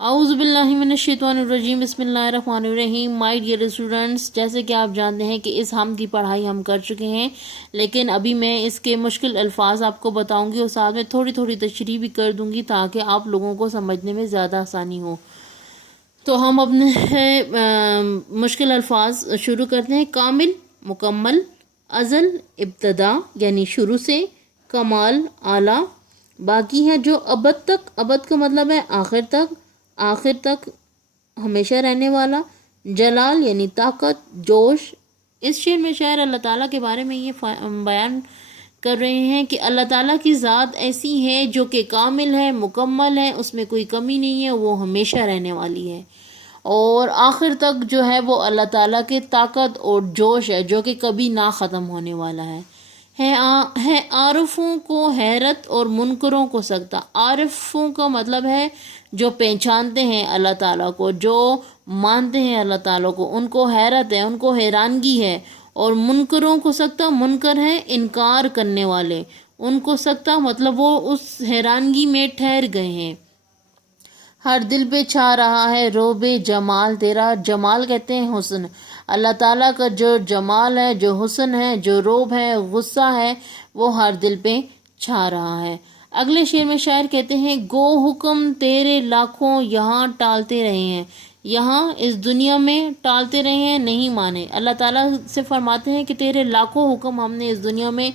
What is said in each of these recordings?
اعوذ باللہ من الشیطان الرجیم، بسم اللہ الرحمن الرحیم۔ مائی ڈیئر اسٹوڈنٹس، جیسے کہ آپ جانتے ہیں کہ اس حمد کی پڑھائی ہم کر چکے ہیں، لیکن ابھی میں اس کے مشکل الفاظ آپ کو بتاؤں گی اور ساتھ میں تھوڑی تھوڑی تشریح بھی کر دوں گی تاکہ آپ لوگوں کو سمجھنے میں زیادہ آسانی ہو۔ تو ہم اپنے مشکل الفاظ شروع کرتے ہیں۔ کامل، مکمل، ازل، ابتدا یعنی شروع سے، کمال، اعلیٰ، باقی ہے جو ابد تک، ابد کا مطلب ہے آخر تک، آخر تک ہمیشہ رہنے والا، جلال یعنی طاقت، جوش۔ اس شعر میں شاعر اللہ تعالیٰ کے بارے میں یہ بیان کر رہے ہیں کہ اللہ تعالیٰ کی ذات ایسی ہے جو کہ کامل ہے، مکمل ہے، اس میں کوئی کمی نہیں ہے، وہ ہمیشہ رہنے والی ہے، اور آخر تک جو ہے وہ اللہ تعالیٰ کے طاقت اور جوش ہے جو کہ کبھی نہ ختم ہونے والا ہے عارفوں کو حیرت اور منکروں کو سکتہ۔ عارفوں کا مطلب ہے جو پہچانتے ہیں اللہ تعالیٰ کو، جو مانتے ہیں اللہ تعالیٰ کو، ان کو حیرت ہے، ان کو حیرانگی ہے، اور منکروں کو سکتہ، منکر ہے انکار کرنے والے، ان کو سکتہ مطلب وہ اس حیرانگی میں ٹھہر گئے ہیں۔ ہر دل پہ چھا رہا ہے روب جمال تیرا، جمال کہتے ہیں حسن، اللہ تعالیٰ کا جو جمال ہے، جو حسن ہے، جو روب ہے، غصہ ہے، وہ ہر دل پہ چھا رہا ہے۔ اگلے شعر میں شاعر کہتے ہیں، گو حکم تیرے لاکھوں یہاں ٹالتے رہے ہیں، یہاں اس دنیا میں ٹالتے رہے ہیں، نہیں مانے۔ اللہ تعالیٰ سے فرماتے ہیں کہ تیرے لاکھوں حکم ہم نے اس دنیا میں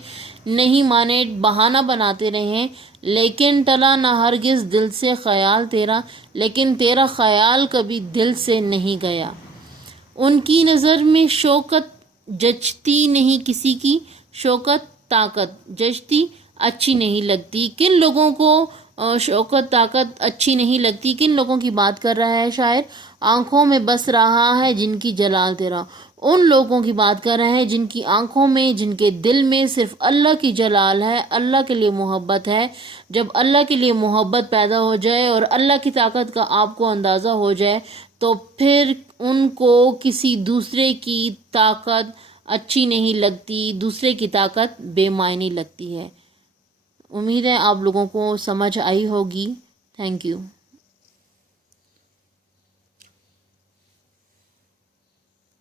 نہیں مانے، بہانہ بناتے رہے ہیں، لیکن ٹلا نہ ہرگز دل سے خیال تیرا، لیکن تیرا خیال کبھی دل سے نہیں گیا۔ ان کی نظر میں شوکت جچتی نہیں کسی کی، شوکت طاقت، جچتی اچھی نہیں لگتی۔ کن لوگوں کو شوکت طاقت اچھی نہیں لگتی؟ کن لوگوں کی بات کر رہا ہے شاعر؟ آنکھوں میں بس رہا ہے جن کی جلال تیرا، ان لوگوں کی بات کر رہے ہیں جن کی آنکھوں میں، جن کے دل میں صرف اللہ کی جلال ہے، اللہ کے لیے محبت ہے۔ جب اللہ کے لیے محبت پیدا ہو جائے اور اللہ کی طاقت کا آپ کو اندازہ ہو جائے تو پھر ان کو کسی دوسرے کی طاقت اچھی نہیں لگتی، دوسرے کی طاقت بے معنی لگتی ہے۔ امید ہے آپ لوگوں کو سمجھ آئی ہوگی۔ Thank you.